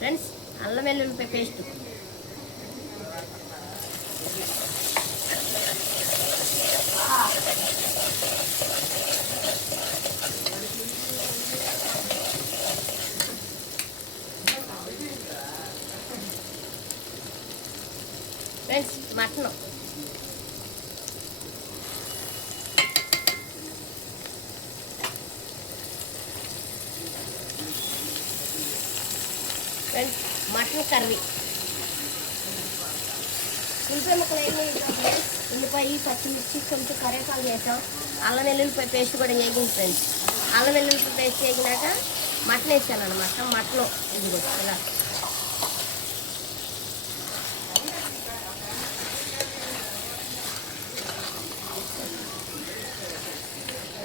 ఫ్రెండ్స్ అల్లం వెల్లుల్లిపాయ paste, friends mutton, friends mutton curry, ఉల్లిపాయ ముక్కలు ఏం వేసాం ఫ్రెండ్స్, ఉల్లిపాయ పచ్చిమిర్చి కొంచెం కరివేపాకు వేసాం, అల్లం వెల్లుల్లిపాయ పేస్ట్ కూడా వేగింది ఫ్రెండ్స్. అల్లం వెల్లుల్లిపాయ పేస్ట్ వేగినాక మటన్ వేసాను అనమాట. మటన్ ఇది ఇలా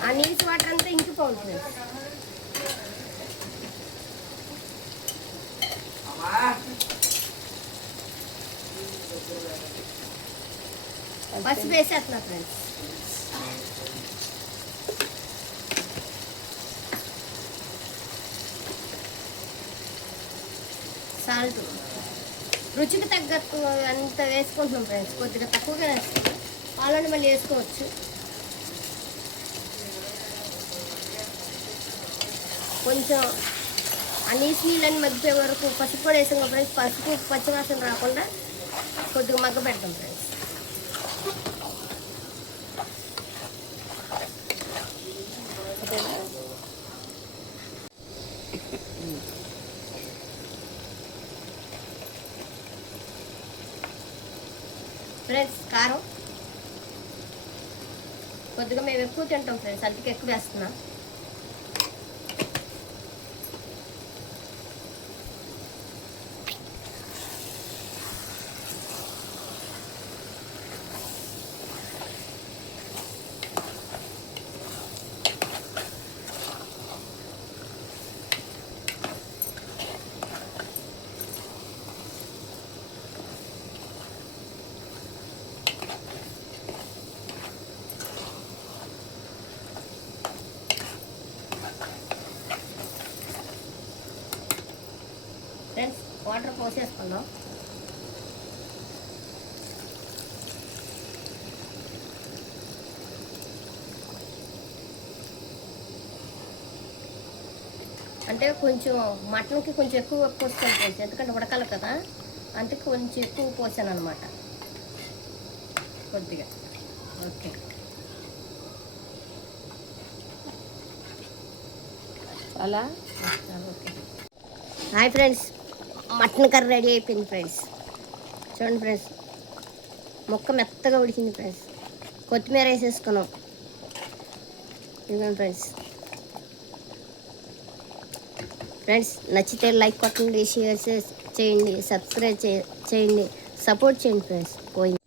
ఆ నీటి వాటర్ అంతా ఇంకిపోతుంది. పసుపు వేసేస్తున్నా ఫ్రెండ్స్. సాల్ట్ రుచికి తగ్గట్టు అంత వేసుకుంటున్నాం ఫ్రెండ్స్. కొద్దిగా తక్కువగా వేస్తాం, కావాలంటే మళ్ళీ వేసుకోవచ్చు. కొంచెం ఆ నీళ్ళని మగ్గిపోయే వరకు పసుపు కూడా వేసాం ఫ్రెండ్స్. పసుపు పచ్చివాసన రాకుండా కొద్దిగా మగ్గ పెడతాం ఫ్రెండ్స్. ఫ్రెండ్స్ కారం కొద్దిగా మేము ఎక్కువ తింటాం ఫ్రెండ్స్, అందుకే ఎక్కువ వేస్తున్నాం. ఫ్రెండ్స్ వాటర్ పోసేసుకుందాం. అంటే కొంచెం మటన్కి కొంచెం ఎక్కువ పోస్తాను ఫ్రెండ్స్, ఎందుకంటే ఉడకాలి కదా, అందుకే కొంచెం ఎక్కువ పోసాను అనమాట కొద్దిగా. ఓకే అలా okay. Hi friends, mutton curry ready అయిపోయింది ఫ్రెండ్స్. చూడండి ఫ్రెండ్స్, ముక్క మెత్తగా ఉడికింది ఫ్రెండ్స్. కొత్తిమీర వేసేసుకున్నాం. ఇదిగోండి ఫ్రెండ్స్. ఫ్రెండ్స్ నచ్చితే లైక్ కొట్టండి, షేర్ చేయండి, సబ్స్క్రైబ్ చేయండి, సపోర్ట్ చేయండి ఫ్రెండ్స్. పోయింది.